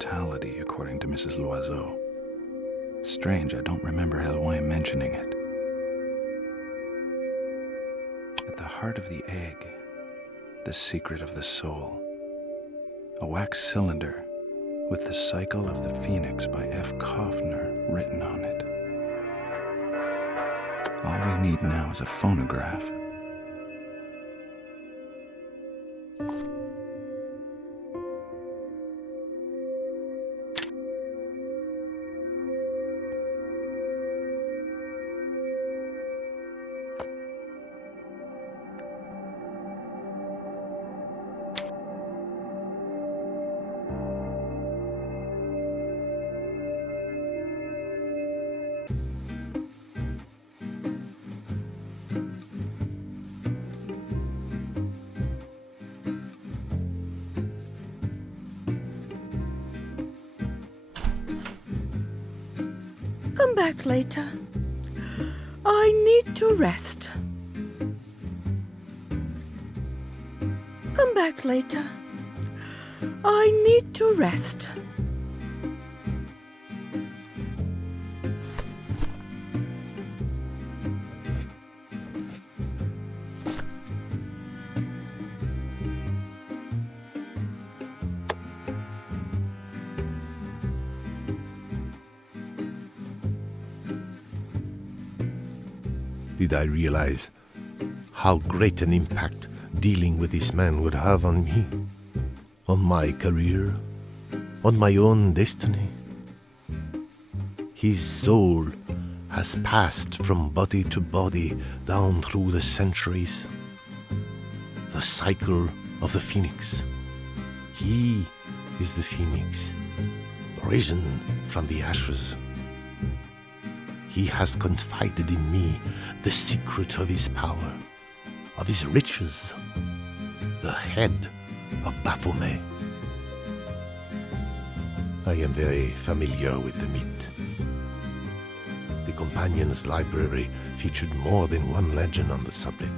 immortality, according to Mrs. Loiseau. Strange, I don't remember Helloin mentioning it. At the heart of the egg, the secret of the soul. A wax cylinder with the cycle of the phoenix by F. Kaufner written on it. All we need now is a phonograph. Come back later. I need to rest. Come back later. I need to rest. Did I realize how great an impact dealing with this man would have on me, on my career, on my own destiny? His soul has passed from body to body down through the centuries. The cycle of the phoenix. He is the phoenix, risen from the ashes. He has confided in me the secret of his power, of his riches, the head of Baphomet. I am very familiar with the myth. The Companion's library featured more than one legend on the subject.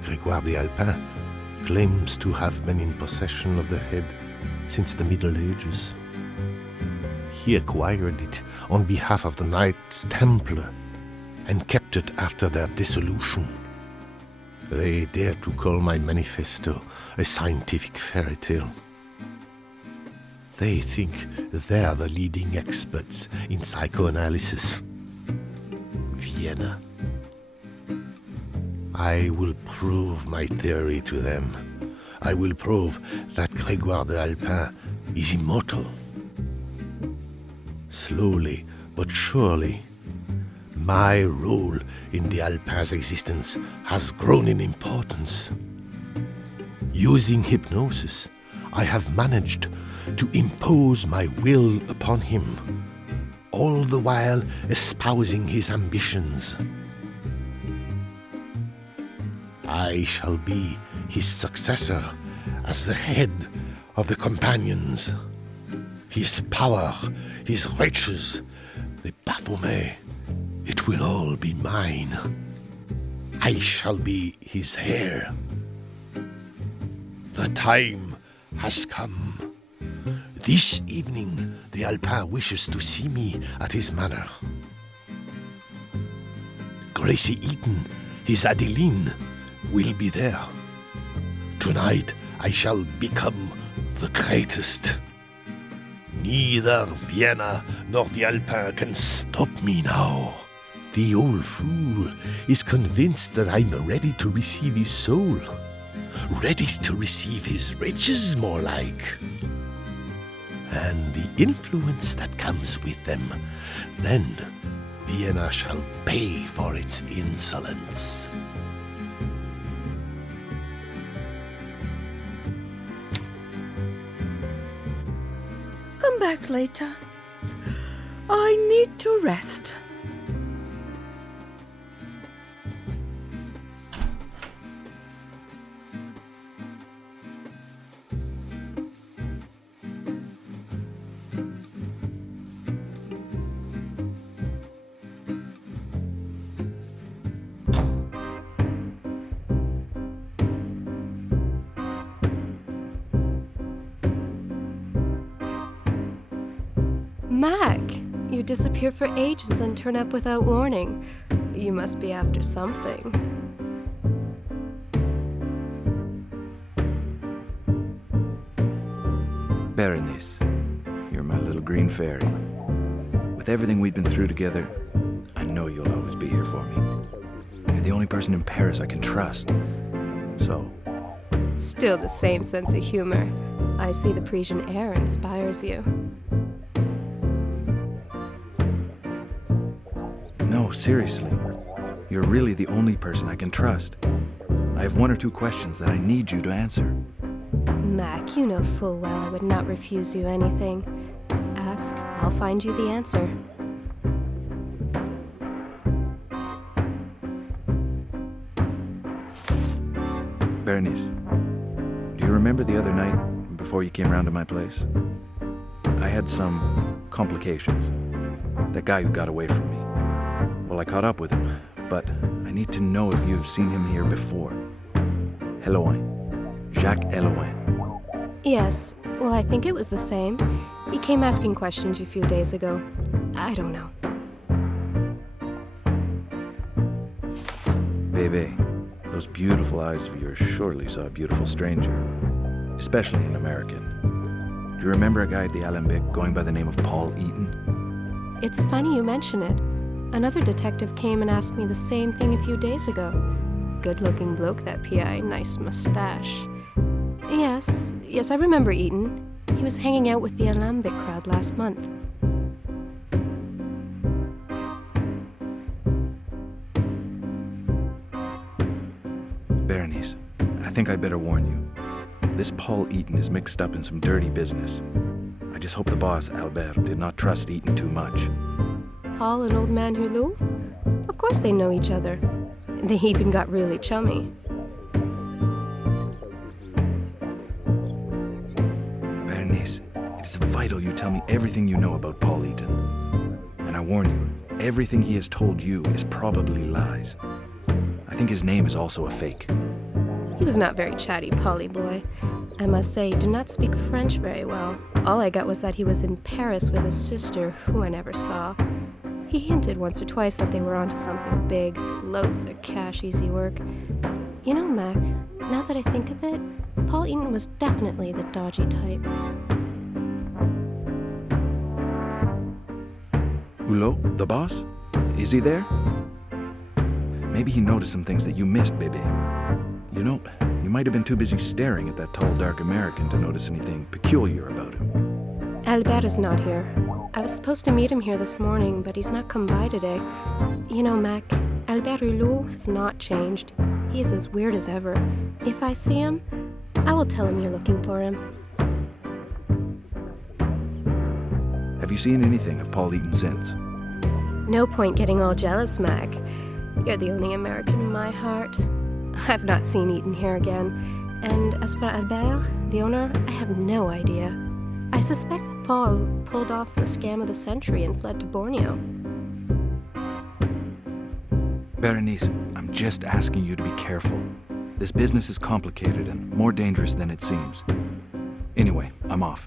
Grégoire des Alpins claims to have been in possession of the head since the Middle Ages. He acquired it on behalf of the Knights Templar and kept it after their dissolution. They dare to call my manifesto a scientific fairy tale. They think they're the leading experts in psychoanalysis. Vienna. I will prove my theory to them. I will prove that Grégoire des Alpins is immortal. Slowly but surely, my role in the Alpins' existence has grown in importance. Using hypnosis, I have managed to impose my will upon him, all the while espousing his ambitions. I shall be his successor as the head of the Companions. His power, his riches, the Baphomet, it will all be mine. I shall be his heir. The time has come. This evening, the Alpin wishes to see me at his manor. Gracie Eaton, his Adeline, will be there. Tonight, I shall become the greatest. Neither Vienna nor the Alpin can stop me now. The old fool is convinced that I'm ready to receive his soul. Ready to receive his riches, more like. And the influence that comes with them. Then Vienna shall pay for its insolence. Come back later. I need to rest. Mac, you disappear for ages, then turn up without warning. You must be after something. Berenice, you're my little green fairy. With everything we've been through together, I know you'll always be here for me. You're the only person in Paris I can trust. So, Still the same sense of humor. I see the Parisian air inspires you. no, seriously. You're really the only person I can trust. I have one or two questions that I need you to answer. Mac, you know full well I would not refuse you anything. Ask, I'll find you the answer. Berenice, do you remember the other night before you came round to my place? I had some complications. That guy who got away from me. Well, I caught up with him, but I need to know if you've seen him here before. Eloin. Jacques Eloin. Yes, well, I think it was the same. He came asking questions a few days ago. I don't know. Bebe, those beautiful eyes of yours surely saw a beautiful stranger, especially an American. Do you remember a guy at the Alembic going by the name of Paul Eaton? It's funny you mention it. Another detective came and asked me the same thing a few days ago. Good-looking bloke, that P.I., nice mustache. Yes, I remember Eaton. He was hanging out with the Alembic crowd last month. Berenice, I think I'd better warn you. This Paul Eaton is mixed up in some dirty business. I just hope the boss, Albert, did not trust Eaton too much. Paul and old man Hulot? Of course they know each other. They even got really chummy. Berenice, it is vital you tell me everything you know about Paul Eaton. And I warn you, everything he has told you is probably lies. I think his name is also a fake. He was not very chatty, Polly boy. I must say, he did not speak French very well. All I got was that he was in Paris with his sister, who I never saw. He hinted once or twice that they were onto something big, loads of cash, easy work. You know, Mac, now that I think of it, Paul Eaton was definitely the dodgy type. Hulot, the boss? Is he there? Maybe he noticed some things that you missed, Bebe. You know, you might have been too busy staring at that tall, dark American to notice anything peculiar about him. Albert is not here. I was supposed to meet him here this morning, but he's not come by today. You know, Mac, Albert Hulot has not changed. He is as weird as ever. If I see him, I will tell him you're looking for him. Have you seen anything of Paul Eaton since? No point getting all jealous, Mac. You're the only American in my heart. I've not seen Eaton here again. And as for Albert, the owner, I have no idea. I suspect Paul pulled off the scam of the century and fled to Borneo. Berenice, I'm just asking you to be careful. This business is complicated and more dangerous than it seems. Anyway, I'm off.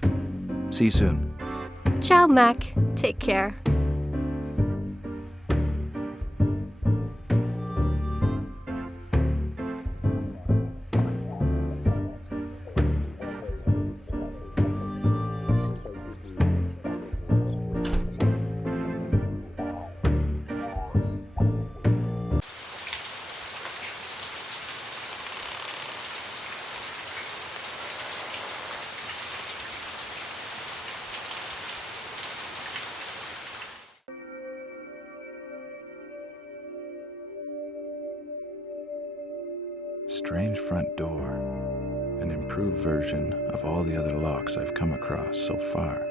See you soon. Ciao, Mac. Take care. Strange front door. An improved version of all the other locks I've come across so far.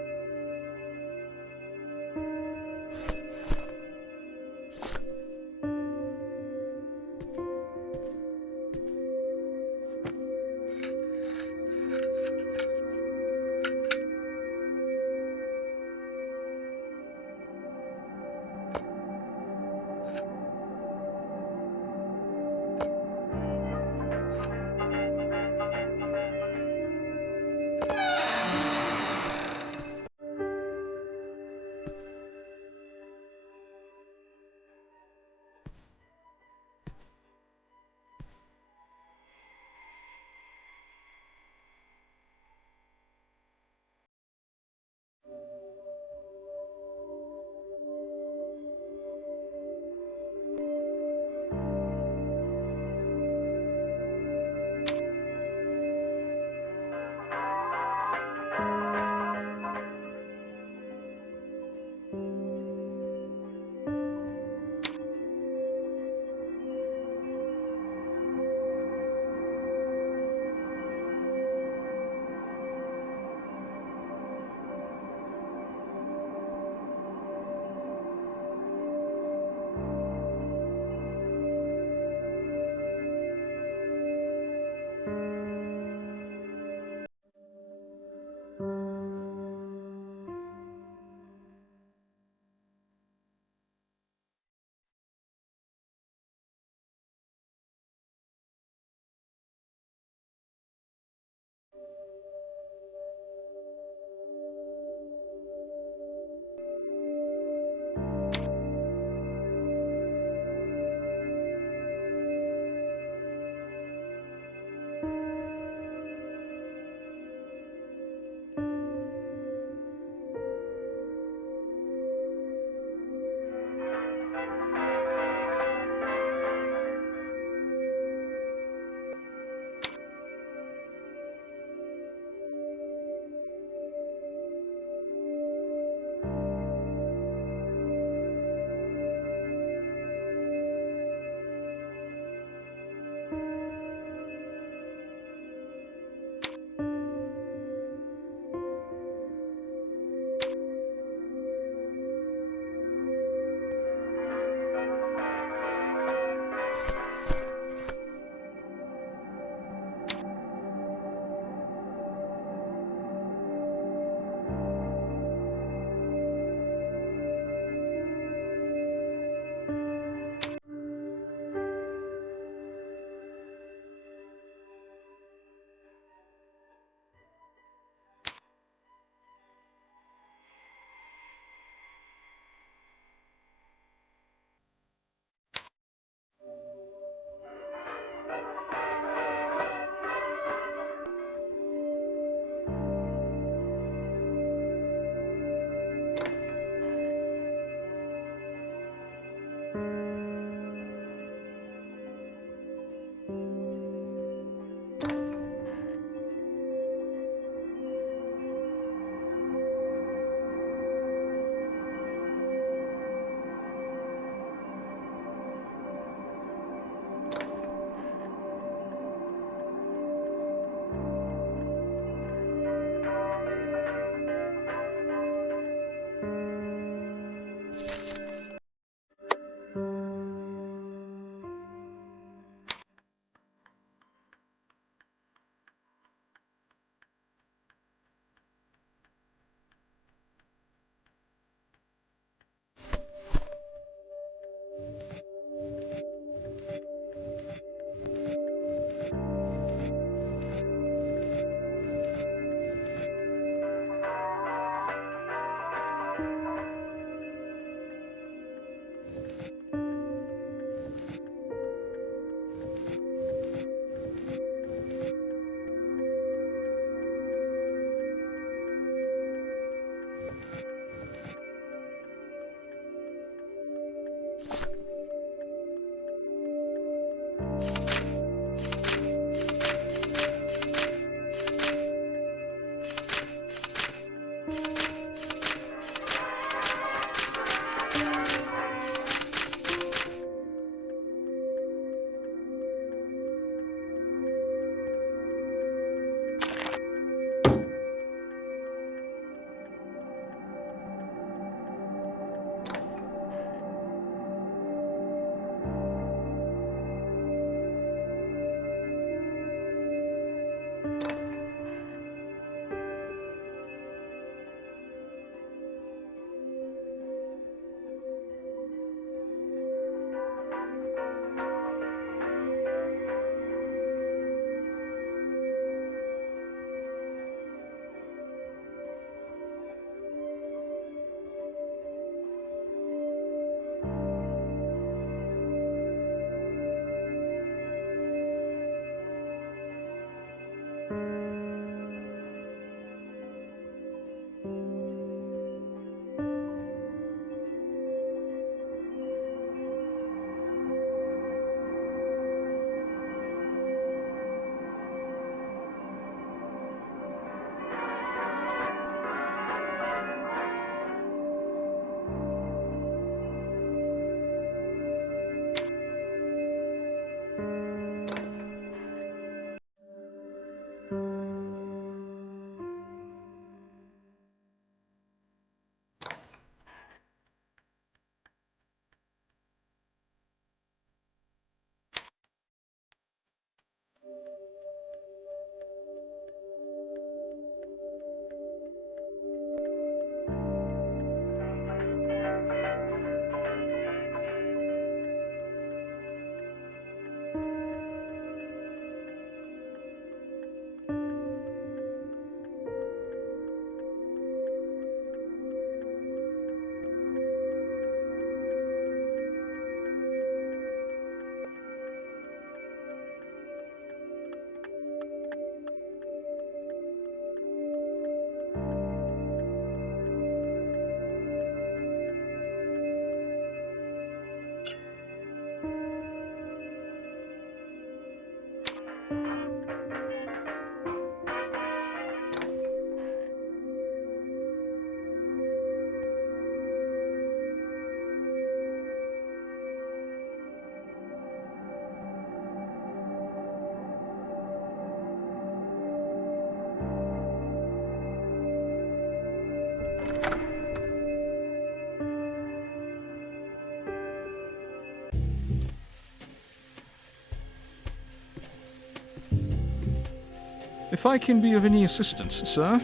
If I can be of any assistance, sir.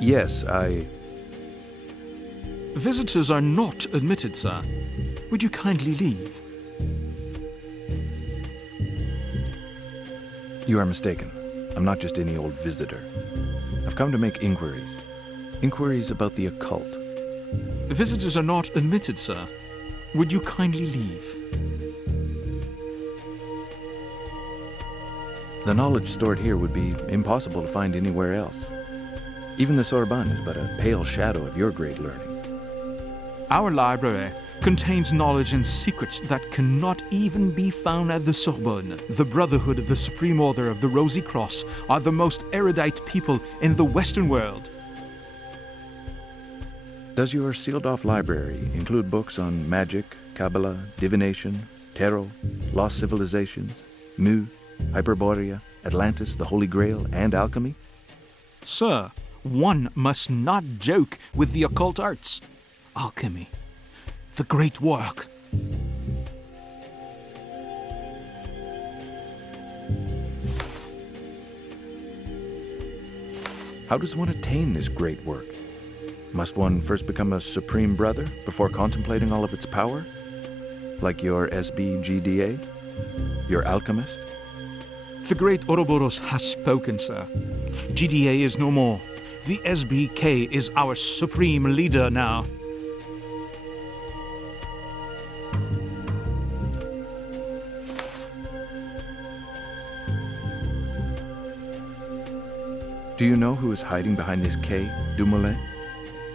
Yes, Visitors are not admitted, sir. Would you kindly leave? You are mistaken. I'm not just any old visitor. I've come to make inquiries. Inquiries about the occult. Visitors are not admitted, sir. Would you kindly leave? The knowledge stored here would be impossible to find anywhere else. Even the Sorbonne is but a pale shadow of your great learning. Our library contains knowledge and secrets that cannot even be found at the Sorbonne. The Brotherhood of the Supreme Order of the Rosy Cross are the most erudite people in the Western world. Does your sealed-off library include books on magic, Kabbalah, divination, tarot, lost civilizations, Mu, Hyperborea, Atlantis, the Holy Grail, and alchemy? Sir, one must not joke with the occult arts. Alchemy, the great work. How does one attain this great work? Must one first become a supreme brother before contemplating all of its power? Like your SBGDA? Your alchemist? The great Ouroboros has spoken, sir. GDA is no more. The SBK is our supreme leader now. Do you know who is hiding behind this K, Dumoulin?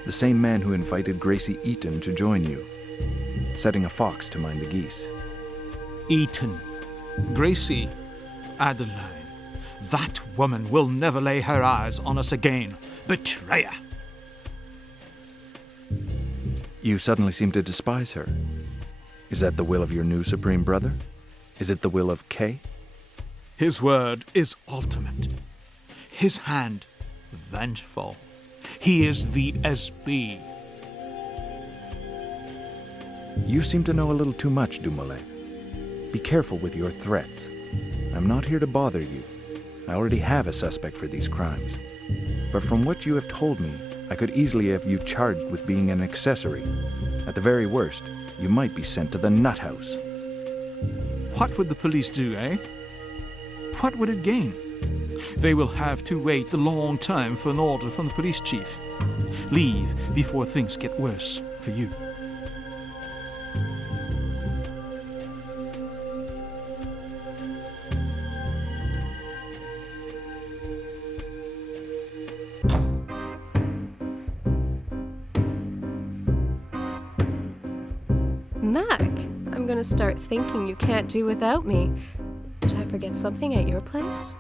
The same man who invited Gracie Eaton to join you, setting a fox to mind the geese. Eaton, Gracie, Adeline. That woman will never lay her eyes on us again. Betrayer! You suddenly seem to despise her. Is that the will of your new supreme brother? Is it the will of K? His word is ultimate. His hand, vengeful. He is the SB. You seem to know a little too much, Dumoulin. Be careful with your threats. I'm not here to bother you. I already have a suspect for these crimes. But from what you have told me, I could easily have you charged with being an accessory. At the very worst, you might be sent to the nut house. What would the police do, eh? What would it gain? They will have to wait a long time for an order from the police chief. Leave before things get worse for you. Mac, I'm gonna start thinking you can't do without me. Did I forget something at your place?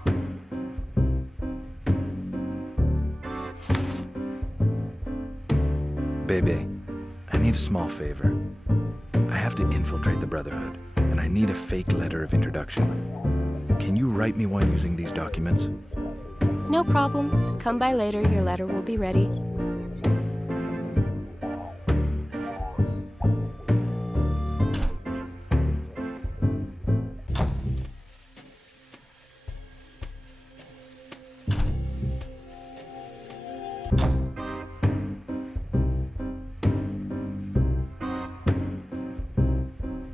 Bebe, I need a small favor. I have to infiltrate the Brotherhood, and I need a fake letter of introduction. Can you write me one using these documents? No problem. Come by later, your letter will be ready.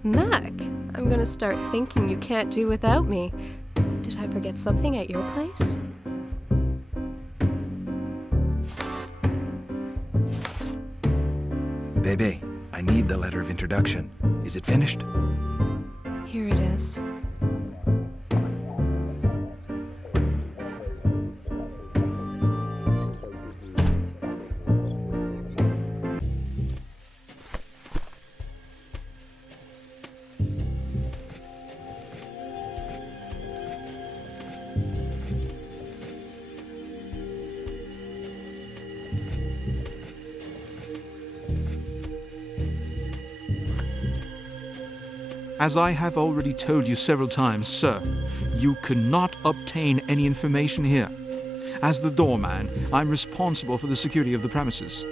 Mac, I'm gonna start thinking you can't do without me. Did I forget something at your place? Bebe, I need the letter of introduction. Is it finished? Here it is. As I have already told you several times, sir, you cannot obtain any information here. As the doorman, I'm responsible for the security of the premises.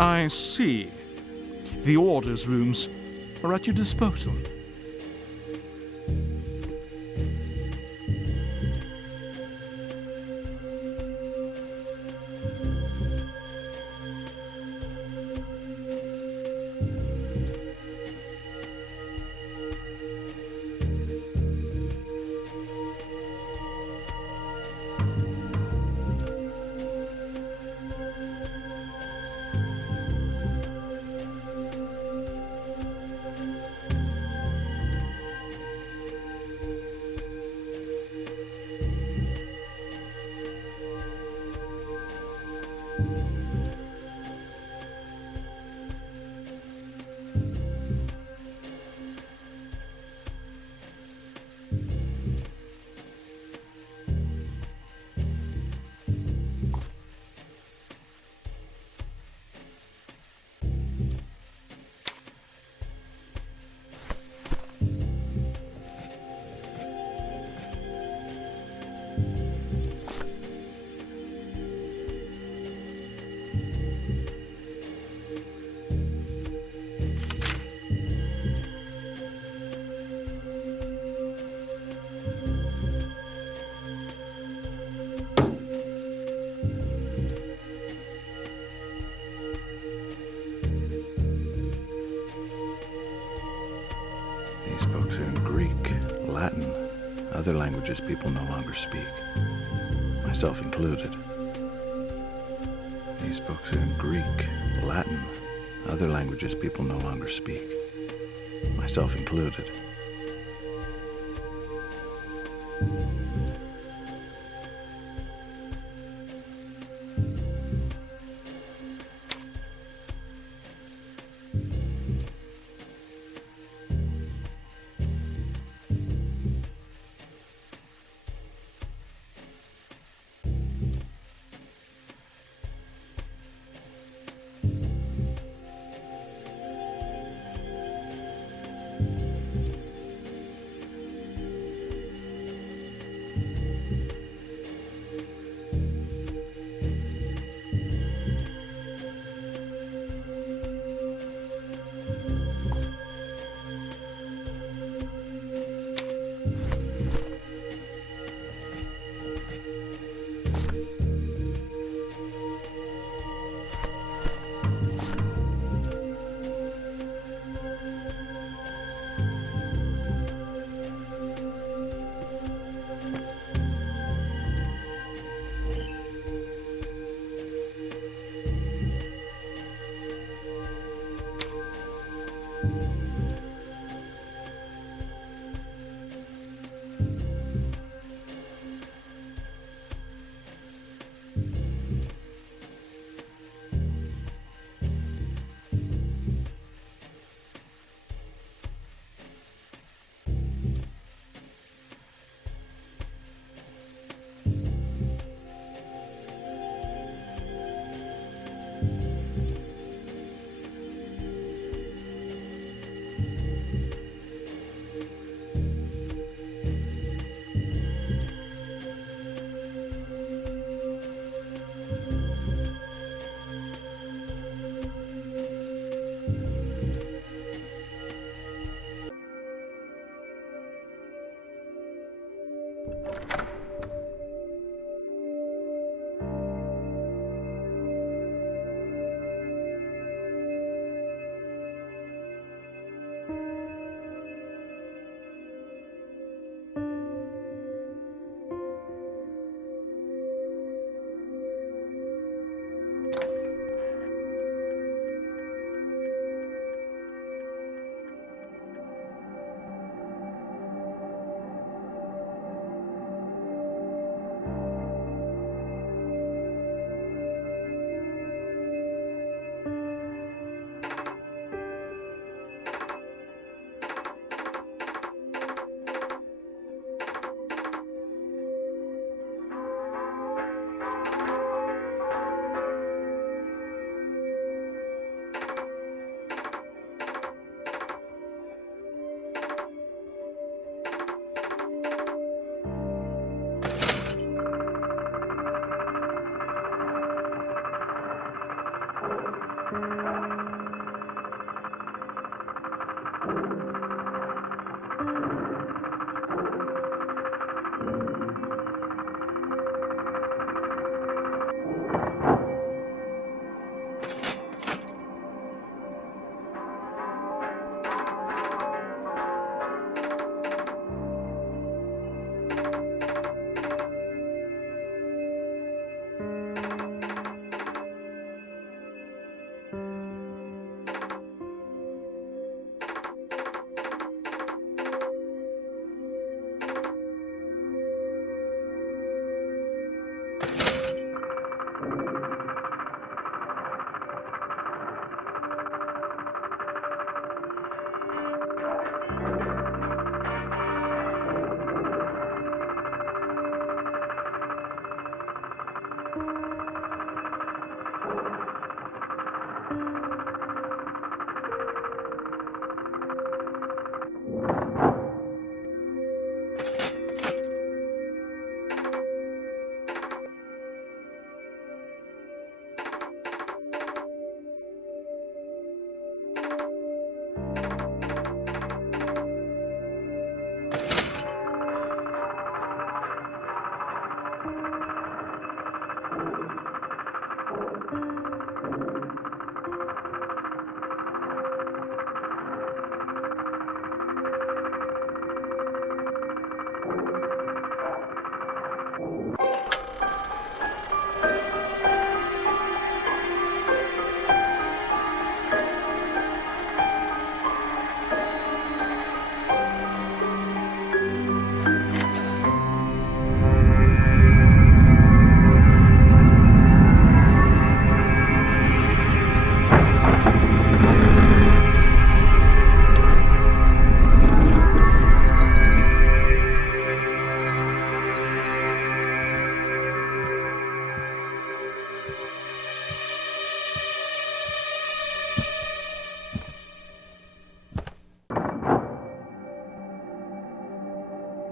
I see. The orders rooms are at your disposal. These books are in Greek, Latin, other languages people no longer speak, myself included. These books are in Greek, Latin, other languages people no longer speak, myself included.